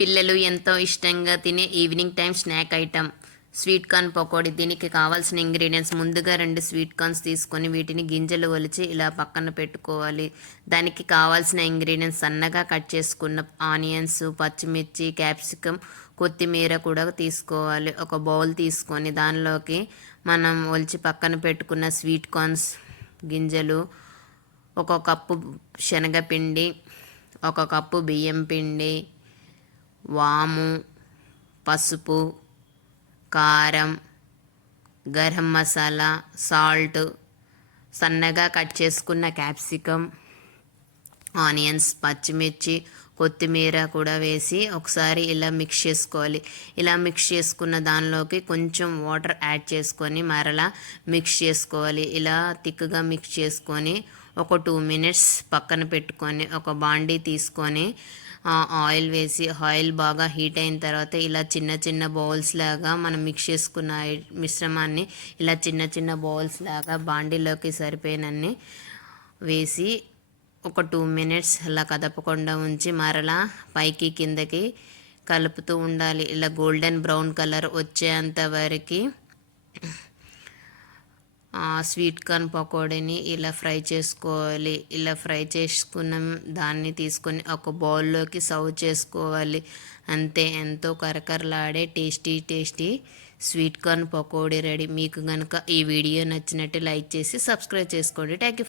పిల్లలు ఎంతో ఇష్టంగా తినే evening time snack item sweet corn pakodi. దీనికి కావాల్సిన ఇంగ్రీడియంట్స్: ముందుగా 2 స్వీట్ కార్న్స్ తీసుకొని వీటిని గింజలు ఒలిచి ఇలా పక్కన పెట్టుకోవాలి. దానికి కావాల్సిన ఇంగ్రీడియంట్స్: సన్నగా కట్ చేసుకున్న ఆనియన్స్, పచ్చిమిర్చి, క్యాప్సికమ్, కొత్తిమీర కూడా తీసుకోవాలి. ఒక బౌల్ తీసుకొని దానిలోకి మనం ఒలిచి పక్కన పెట్టుకున్న స్వీట్ కార్న్స్ గింజలు, ఒక కప్పు శనగపిండి, ఒక కప్పు బియ్యం పిండి, వాము, పసుపు, కారం, గరం మసాలా, సాల్ట్, సన్నగా కట్ చేసుకున్న క్యాప్సికమ్, ఆనియన్స్, పచ్చిమిర్చి, కొత్తిమీర కూడా వేసి ఒకసారి ఇలా మిక్స్ చేసుకోవాలి. ఇలా మిక్స్ చేసుకున్న దానిలోకి కొంచెం వాటర్ యాడ్ చేసుకొని మరలా మిక్స్ చేసుకోవాలి. ఇలా థిక్గా మిక్స్ చేసుకొని ఒక 2 మినిట్స్ పక్కన పెట్టుకొని ఒక బాండీ తీసుకొని ఆయిల్ వేసి, ఆయిల్ బాగా హీట్ అయిన తర్వాత ఇలా చిన్న చిన్న బౌల్స్ లాగా మనం మిక్స్ చేసుకున్న మిశ్రమాన్ని ఇలా చిన్న చిన్న బౌల్స్ లాగా బాండీలోకి సరిపోయినన్ని వేసి ఒక 2 మినిట్స్ అలా కదపకుండా ఉంచి మరలా పైకి కిందకి కలుపుతూ ఉండాలి. ఇలా గోల్డెన్ బ్రౌన్ కలర్ వచ్చేంత వరకు స్వీట్ కార్న్ పకోడీని ఇలా ఫ్రై చేసుకోవాలి. ఇలా ఫ్రై చేసుకున్న దాన్ని తీసుకొని ఒక బౌల్లోకి సర్వ్ చేసుకోవాలి. అంతే, ఎంతో కరకరలాడే tasty sweet corn pakodi ready. మీకు కనుక ఈ వీడియో నచ్చినట్టు లైక్ చేసి సబ్స్క్రైబ్ చేసుకోండి. Thank you.